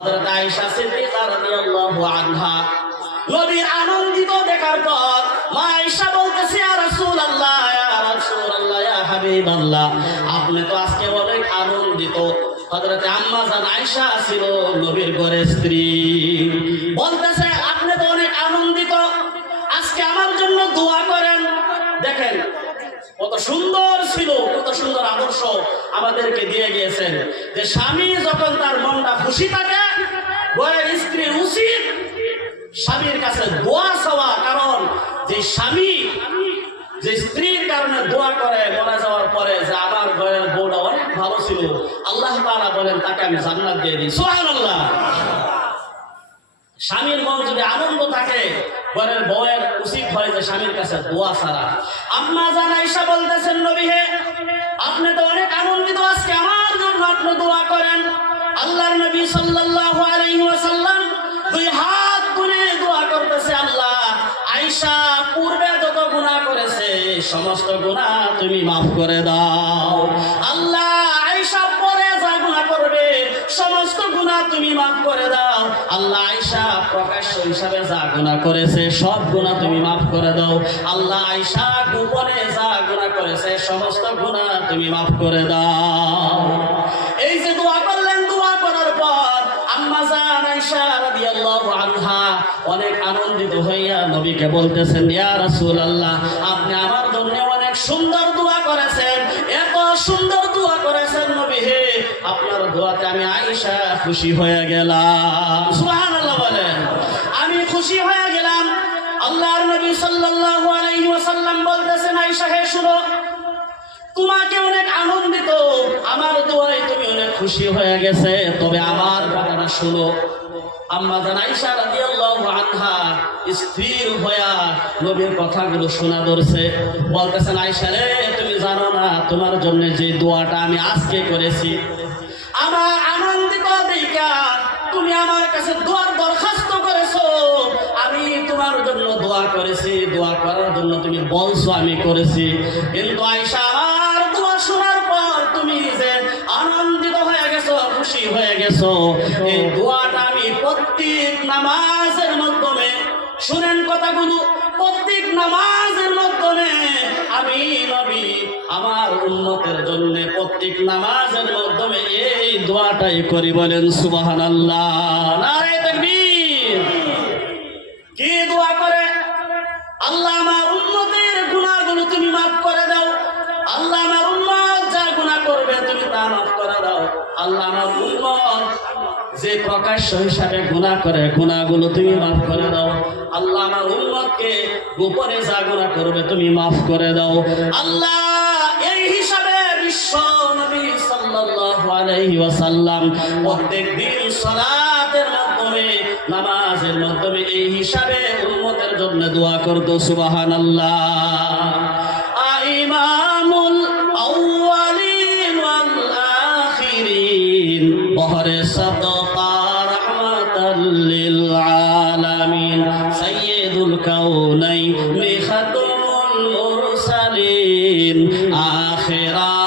হযরত আয়েশা সিদ্দিকা রাদিয়াল্লাহু আনহা নবীর আনন্দিত দেখার পর মা আয়েশা বলতেছে, ইয়া রাসূলুল্লাহ, ইয়া রাসূলুল্লাহ, ইয়া হাবিবাল্লাহ, আপনি তো আজকে অনেক আনন্দিত। হযরত আম্মা জান আয়েশা ছিল নবীর ঘরের স্ত্রী, বলতেছে আপনি তো অনেক আনন্দিত, আজকে আমার জন্য দোয়া করেন। দেখেন কত সুন্দর ছিল, কত সুন্দর আদর্শ আমাদেরকে দিয়ে গিয়েছেন যে স্বামী যখন তার মনটা খুশি থাকে, ঘরের স্ত্রী উচিত স্বামীর কাছে দোয়া চাওয়া। কারণ যে স্বামী যে স্ত্রীর কারণে দোয়া করে মারা যাওয়ার পরে যে আমার ঘরের বউটা অনেক ভালো ছিল, আল্লাহ তাআলা বলেন তাকে আমি জান্নাত দিয়ে দিই। সুবহানাল্লাহ। স্বামীর মন যদি আনন্দ থাকে, ঘরের বউয়ের উচিত হয় যে স্বামীর কাছে দোয়া ছাড়া। আম্মা জান আয়েশা বলতেছেন, নবী হে, আপনি তো অনেক আনন্দিত, আজকে আমার জন্য আপনি দোয়া করেন। আল্লাহর নবী সাল্লাল্লাহু আলাইহি ওয়াসাল্লাম দুই হাত তুলে দোয়া করতেছে, আল্লাহ আয়েশা পূর্বে যত গুনাহ করেছে সমস্ত গুনাহ তুমি মাফ করে দাও। আল্লাহ আয়েশা পরে যা গুনাহ করবে সমস্ত গুনাহ তুমি মাফ করে দাও। আল্লাহ আয়েশা প্রকাশ্য হিসাবে যা গুনাহ করেছে সব গুনাহ তুমি মাফ করে দাও। আল্লাহ আয়েশা গোপনে যা গুনাহ করেছে সমস্ত গুনাহ তুমি মাফ করে দাও। এই যে দোয়া করলেন, দোয়া করার পর আম্মা জান আয়েশা রাদিয়াল্লাহু আনহা অনেক আনন্দিত হইয়া নবীকে বলতেছেন, ইয়া রাসূলুল্লাহ, আপনি আমার জন্য অনেক সুন্দর দোয়া করেছেন, এত সুন্দর দোয়া করেছেন নবী হে, আপনার দোয়াতে আমি আয়েশা খুশি হয়ে গেলাম। সুবহানাল্লাহ বলেন, আমি খুশি হয়ে গেলাম। আল্লাহর নবী সাল্লাল্লাহু আলাইহি ওয়াসাল্লাম বলতেছেন, আয়েশা হে শুনো, তোমাকে অনেক আনন্দিত, আমার দোয়ায় তুমি অনেক খুশি হয়ে গেছে, তবে আমার কথাটা শুনো। আম্মা জান আয়েশা রাদিয়াল্লাহু আনহা স্থির হইয়া নবীর কথাগুলো শোনা ধরছে, বলতেছেন, আয়েশা রে, তুমি জানো না তোমার জন্য যে দোয়াটা আমি আজকে করেছি, আমার আনন্দিত দেখা তুমি আমার কাছে দোয়ার দরখাস্ত করেছো, আমি তোমার জন্য দোয়া করেছি, দোয়া করার জন্য তুমি বলছো আমি করেছি, কিন্তু আয়েশা আমার দোয়া শোনার পর তুমি যে আনন্দিত হয়ে গেছো, খুশি হয়ে গেছো, এই দোয়াটা আমি প্রত্যেক নামাজের মাধ্যমে, শুনেন কথাগুলো, প্রত্যেক নামাজের মাধ্যমে আমি নবী আমার উম্মতের জন্য প্রত্যেক নামাজের মাধ্যমে এই দোয়াটাই করি। বলেন সুবহানাল্লাহ, নারে তাকবীর। কি দোয়া করে? আল্লাহ আমার উম্মতের গুনাহগুলো তুমি মাফ করে দাও। আল্লাহ আমার উম্মত যা গুনাহ করবে তুমি তা মাফ করে দাও। আল্লাহ আমার উম্মত যে প্রকাশ্য হিসাবে গুনাহ করে গুনাহগুলো তুমি মাফ করে দাও। আল্লাহ আমার উম্মতকে গোপনে যা গুনাহ করবে তুমি মাফ করে দাও। আল্লাহ এই হিসাবে বিশ্ব নবী সাল্লাল্লাহু আলাইহি ওয়াসাল্লাম প্রত্যেক দিন সালাতের মাধ্যমে, নামাজের মাধ্যমে এই হিসাবে উম্মতের জন্য দোয়া করতো। সুবহানাল্লাহ। ইমামুল আউয়ালিন ওয়াল আখিরিন বহরে সাদকা রাহমাতাল লিল আলামিন সাইয়্যিদুল কাউনাইন খাতুমুল মুরসালিন আখিরা